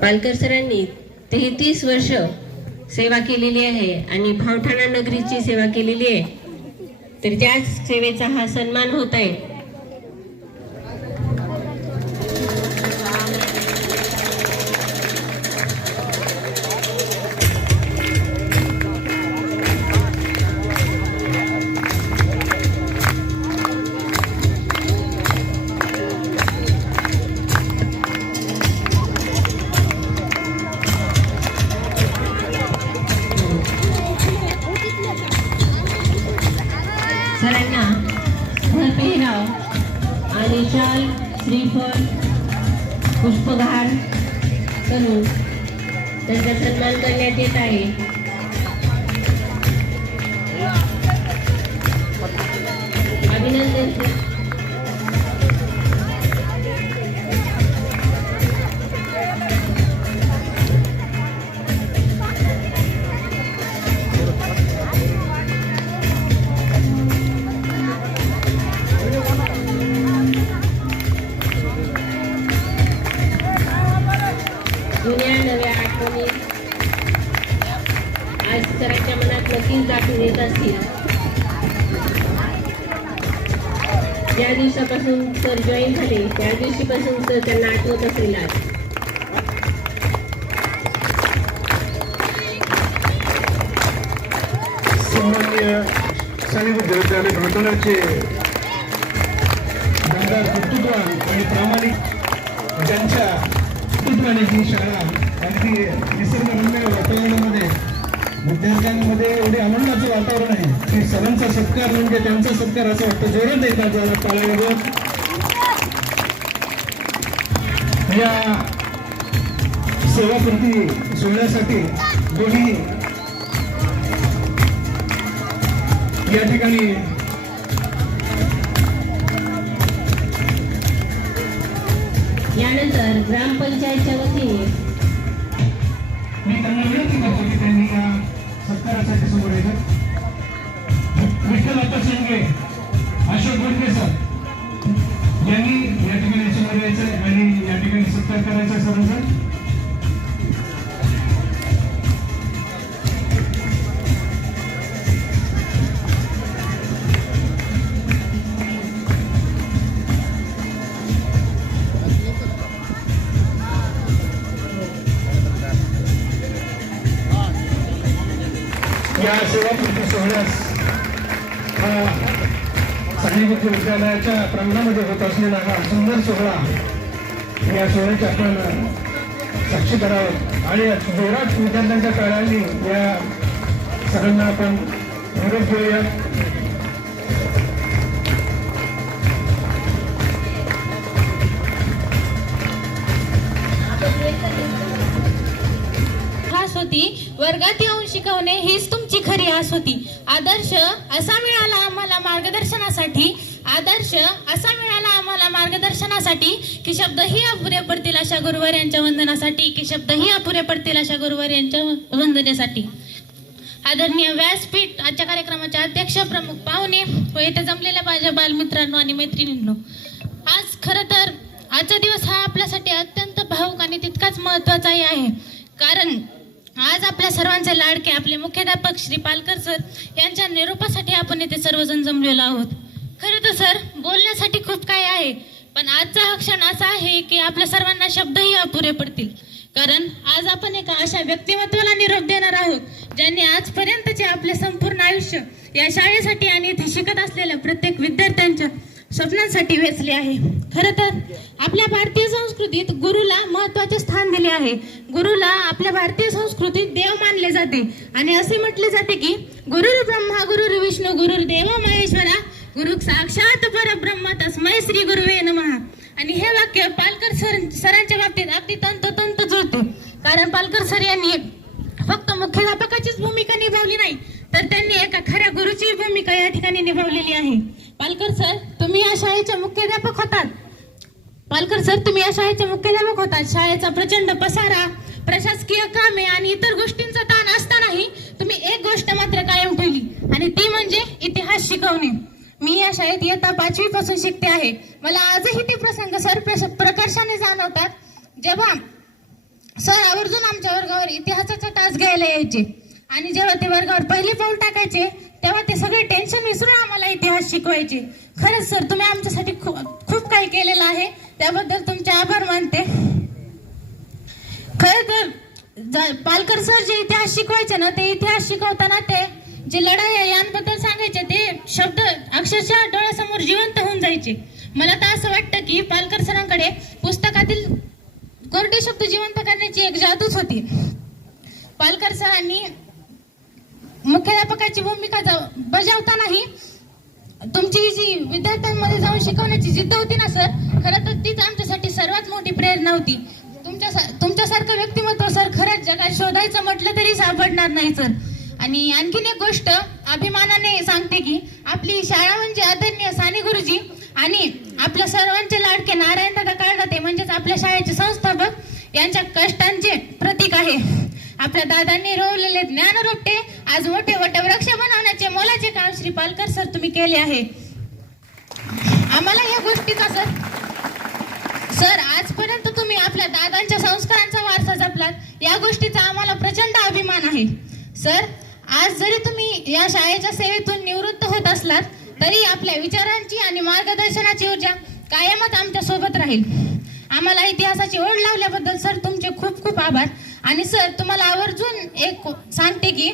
पालकर सरांनी 33 वर्ष सेवा केलेली आहे आणि भावठाणा नगरीची सेवा केलेली आहे, तर त्याच सेवेचा हा सन्मान होत आहे. सरांना पेहराव आणि शाल, श्रीफळ, पुष्पहार करून त्यांचा सन्मान करण्यात येत आहे. अभिनंदन. जुन्या नव्या आठवणी आज सरांच्या मनात नक्कीच दाखवून येत असतील. ज्या दिवसापासून सर जॉईन झाले त्या दिवशीपासून सर त्यांना आठवत असेल. आज सन्माननीय सानिध्य विद्यालय घाटोळ्याचे दमदार कर्तृत्ववान आणि प्रामाणिक ज्यांच्या कर्तृत्वाने ही शाळा अगदी निसर्गरम्य वातावरणामध्ये विद्यार्थ्यांमध्ये एवढे आनंदाचं वातावरण आहे की सरांचा सत्कार म्हणजे त्यांचा सत्कार असं वाटतं. जोरात एकदा जोरात पाळायला या सेवापूर्ती सोहळ्यासाठी दोन्ही या ठिकाणी यानंतर ग्रामपंचायतच्या वतीने मी त्यांना विनंती करतो की त्यांनी या सत्कारासाठी समोर येतं. विठ्ठल आता शिंदे, अशोक गोडके सर यांनी या ठिकाणी समोर यायचं आणि या ठिकाणी सत्कार करायचा सरांचा. या सेवापूर्ती सोहळ्यास हा सानिध्य विद्यालयाच्या प्रांगणामध्ये होत असलेला हा सुंदर सोहळा, या सोहळ्याची आपण साक्षी करावं आणि जोरात विद्यार्थ्यांच्या टाळ्यांनी या सगळ्यांना आपण निरोप देऊया. होती वर्गात येऊन शिकवणे हीच तुमची खरी आस होती. आदर्श असा मिळाला आम्हाला मार्गदर्शनासाठी की शब्दही अपुरे पडतील अशा गुरुवर यांच्या वंदनेसाठी. आदरणीय व्यासपीठ आजच्या कार्यक्रमाचे अध्यक्ष, प्रमुख पाहुणे व येथे जमलेल्या माझ्या बालमित्रांनो आणि मैत्रिणींनो, आज खरं तर आजचा दिवस हा आपल्यासाठी अत्यंत भावुक आणि तितकाच महत्त्वाचाही आहे. कारण आज आपल्या सर्वांचे लाडके आपले मुख्याध्यापक श्री पालकर सर यांच्या निरोपासाठी आपण येथे सर्वजण जमलेलो आहोत. खरं तर सर बोलण्यासाठी खूप काही आहे, पण आजचा हा क्षण असा आहे की आपल्या सर्वांना शब्दही अपुरे पडतील. कारण आज आपण एका अशा व्यक्तिमत्वाला निरोप देणार आहोत ज्यांनी आजपर्यंतचे आपले संपूर्ण आयुष्य या शाळेसाठी आणि इथे शिकत असलेल्या प्रत्येक विद्यार्थ्यांच्या स्वप्नांसाठी वेचले आहे. खरं तर आपल्या भारतीय संस्कृतीत गुरुला महत्त्वाचे स्थान दिले आहे. गुरुला आपल्या भारतीय संस्कृतीत देव मानले जाते आणि असे म्हटले जाते की गुरुर् ब्रह्मा गुरुर् विष्णू गुरुर्देव महेश्वरा गुरु साक्षात परब्रह्म तस्मै श्री गुरुवे नमः. आणि हे वाक्य पालकर सरांच्या बाबतीत अगदी तंतोतंत जुळते. कारण पालकर सर यांनी फक्त मुख्याध्यापकाचीच भूमिका निभावली नाही, तर त्यांनी एका खऱ्या गुरुची भूमिका या ठिकाणी निभावलेली आहे. पालकर सर तुम्ही या शाळेचे मुख्याध्यापक होतात. शाळेचा प्रचंड पसारा, प्रशासकीय कामे आणि इतर गोष्टींचा ताण असतानाही तुम्ही एक गोष्ट मात्र कायम ठेवली आणि ती म्हणजे इतिहास शिकवणे. मी या शाळेत इयत्ता 5वी पासून शिकते आहे. मला आजही ते प्रसंग सर प्रकर्षाने जाणवतात, जेव्हा सर आवर्जून आमच्या वर्गावर इतिहासाचा तास घ्यायला यायचे आणि जेव्हा ते वर्गावर पहिले पाऊल टाकायचे तेव्हा ते सगळे टेन्शन विसरून आम्हाला इतिहास शिकवायचे. खरंच सर, तुम्ही आमच्यासाठी खूप काही केलेलं आहे, त्याबद्दल तुमचे आभार मानते. खरं तर पालकर सर जे इतिहास शिकवायचे ना, ते इतिहास शिकवताना ते जे लढाई यांबद्दल सांगायचे ते शब्द अक्षरशः डोळ्यासमोर जिवंत होऊन जायचे. मला तर असं वाटतं की पालकर सरांकडे पुस्तकातील कोरडे शब्द जिवंत करण्याची एक जादूच होती. पालकर सरांनी मुख्याध्यापकाची भूमिका बजावतानाही तुमची जी विद्यार्थ्यांमध्ये जाऊन शिकवण्याची जिद्द होती ना सर, खरं तर तीच आमच्यासाठी सर्वात मोठी प्रेरणा होती. तुमच्यासारखं व्यक्तिमत्व सर खरंच जगात शोधायचं म्हटलं तरी सापडणार नाही सर. आणि आणखीन एक गोष्ट अभिमानाने सांगते की आपली शाळा म्हणजे आदरणीय साने गुरुजी आणि आपल्या सर्वांचे लाडके नारायणदादा काळदाते म्हणजेच आपल्या शाळेचे संस्थापक यांच्या कष्टांचे प्रतीक आहे. आपल्या दादांनी रोवलेले ज्ञान रोपटे आज मोठे वटवृक्ष बनवण्याचे मोलाचे काम श्री पालकर सर तुम्ही केले आहे. आम्हाला या गोष्टीचा सर आजपर्यंत तुम्ही आपल्या दादांच्या संस्कारांचा वारसा जपलात, या गोष्टीचा आम्हाला प्रचंड अभिमान आहे. सर, आज जरी तुम्ही या शाळेच्या सेवेतून निवृत्त होत असलात तरी आपल्या विचारांची आणि मार्गदर्शनाची ऊर्जा कायमच आमच्या सोबत राहील. आम्हाला इतिहासाची ओढ लावल्याबद्दल सर तुमचे खूप खूप आभार. आणि सर, तुम्हाला आवर्जून एक सांगते की